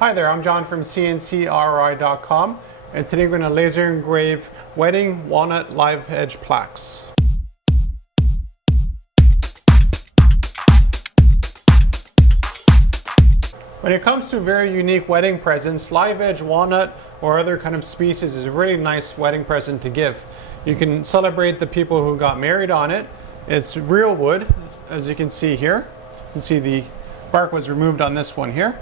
Hi there, I'm John from CNCKing.com, and today we're going to laser engrave wedding walnut live edge plaques. When it comes to very unique wedding presents, live edge walnut or other kind of species is a really nice wedding present to give. You can celebrate the people who got married on it. It's real wood, as you can see here. You can see the bark was removed on this one here.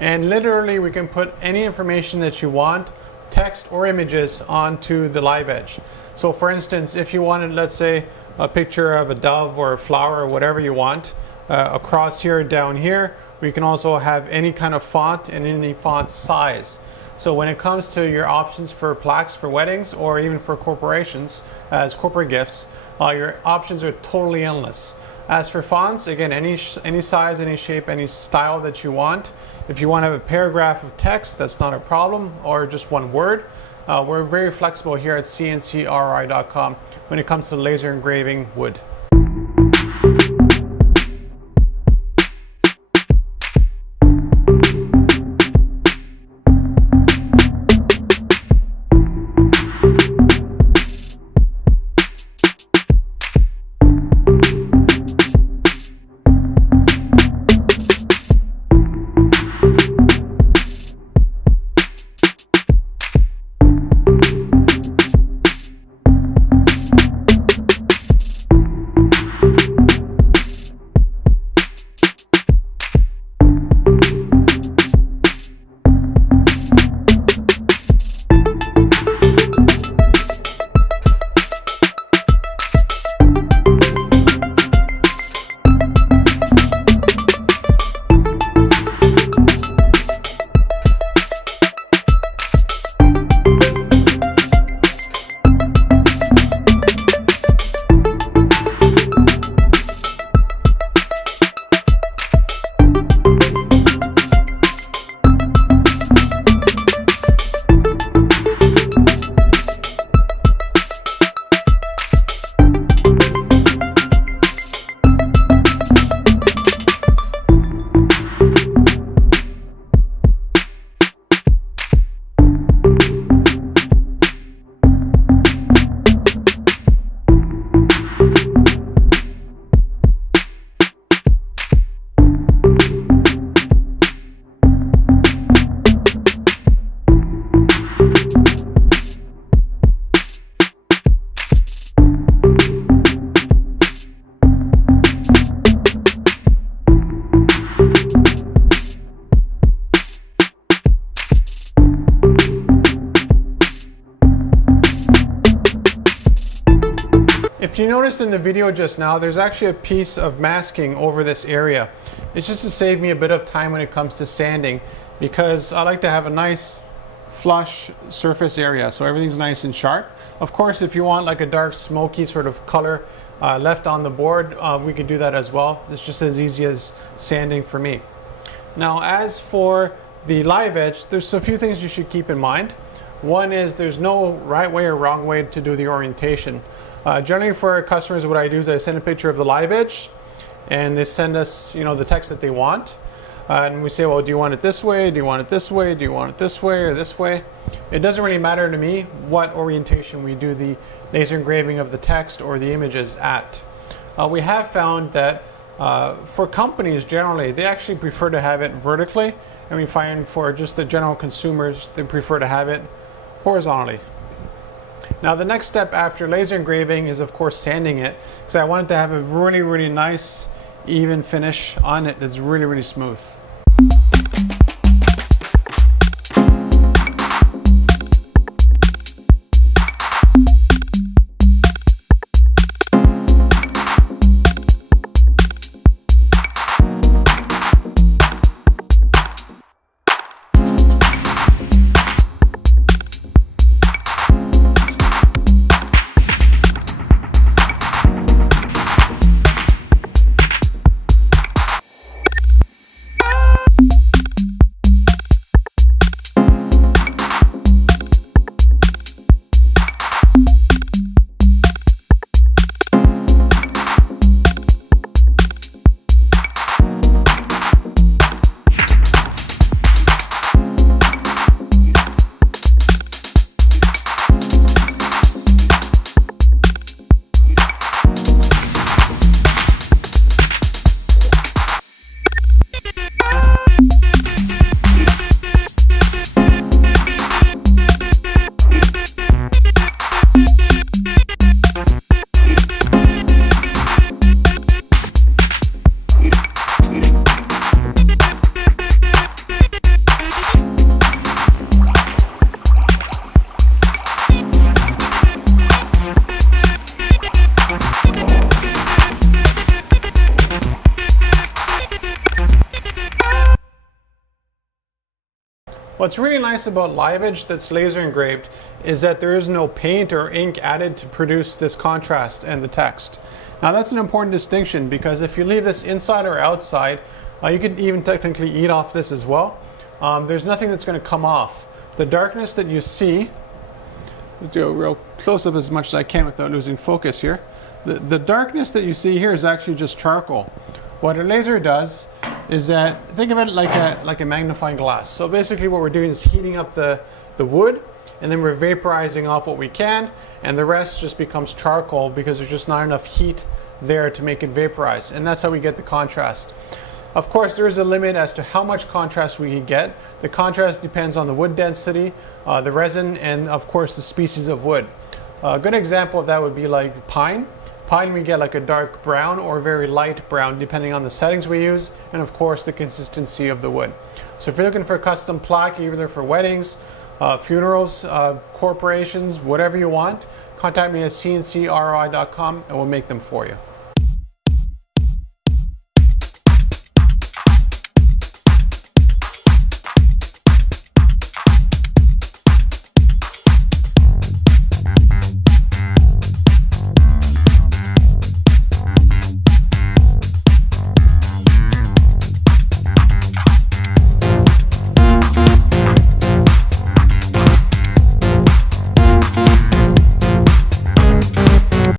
And literally we can put any information that you want, text or images, onto the live edge. So for instance, if you wanted, let's say, a picture of a dove or a flower or whatever you want, across here, down here, we can also have any kind of font and any font size. So when it comes to your options for plaques for weddings or even for corporations as corporate gifts, your options are totally endless. As for fonts, again, any size, any shape, any style that you want. If you want to have a paragraph of text, that's not a problem, or just one word. We're very flexible here at CNCKing.com when it comes to laser engraving wood. If you noticed in the video just now, there's actually a piece of masking over this area. It's just to save me a bit of time when it comes to sanding, because I like to have a nice flush surface area so everything's nice and sharp. Of course, if you want like a dark smoky sort of color left on the board, we could do that as well. It's just as easy as sanding for me. Now, as for the live edge, there's a few things you should keep in mind. One is there's no right way or wrong way to do the orientation. Generally for our customers, what I do is I send a picture of the live edge and they send us, the text that they want. And we say, well, do you want it this way? Do you want it this way? Do you want it this way or this way? It doesn't really matter to me what orientation we do the laser engraving of the text or the images at. We have found that for companies generally, they actually prefer to have it vertically, and we find for just the general consumers, they prefer to have it horizontally. Now the next step after laser engraving is of course sanding it, because I want it to have a really, really nice even finish on it that's really, really smooth. What's really nice about live edge that's laser engraved is that there is no paint or ink added to produce this contrast and the text. Now that's an important distinction, because if you leave this inside or outside, you could even technically eat off this as well. There's nothing that's going to come off. The darkness that you see, I'll do a real close up as much as I can without losing focus here. The darkness that you see here is actually just charcoal. What a laser does is that, think of it like a magnifying glass. So basically what we're doing is heating up the wood, and then we're vaporizing off what we can, and the rest just becomes charcoal because there's just not enough heat there to make it vaporize. And that's how we get the contrast. Of course, there is a limit as to how much contrast we can get. The contrast depends on the wood density, the resin, and of course the species of wood. A good example of that would be like pine. Pine, we get like a dark brown or very light brown depending on the settings we use, and of course the consistency of the wood. So if you're looking for a custom plaque, either for weddings, funerals, corporations, whatever you want, contact me at CNCKing.com and we'll make them for you.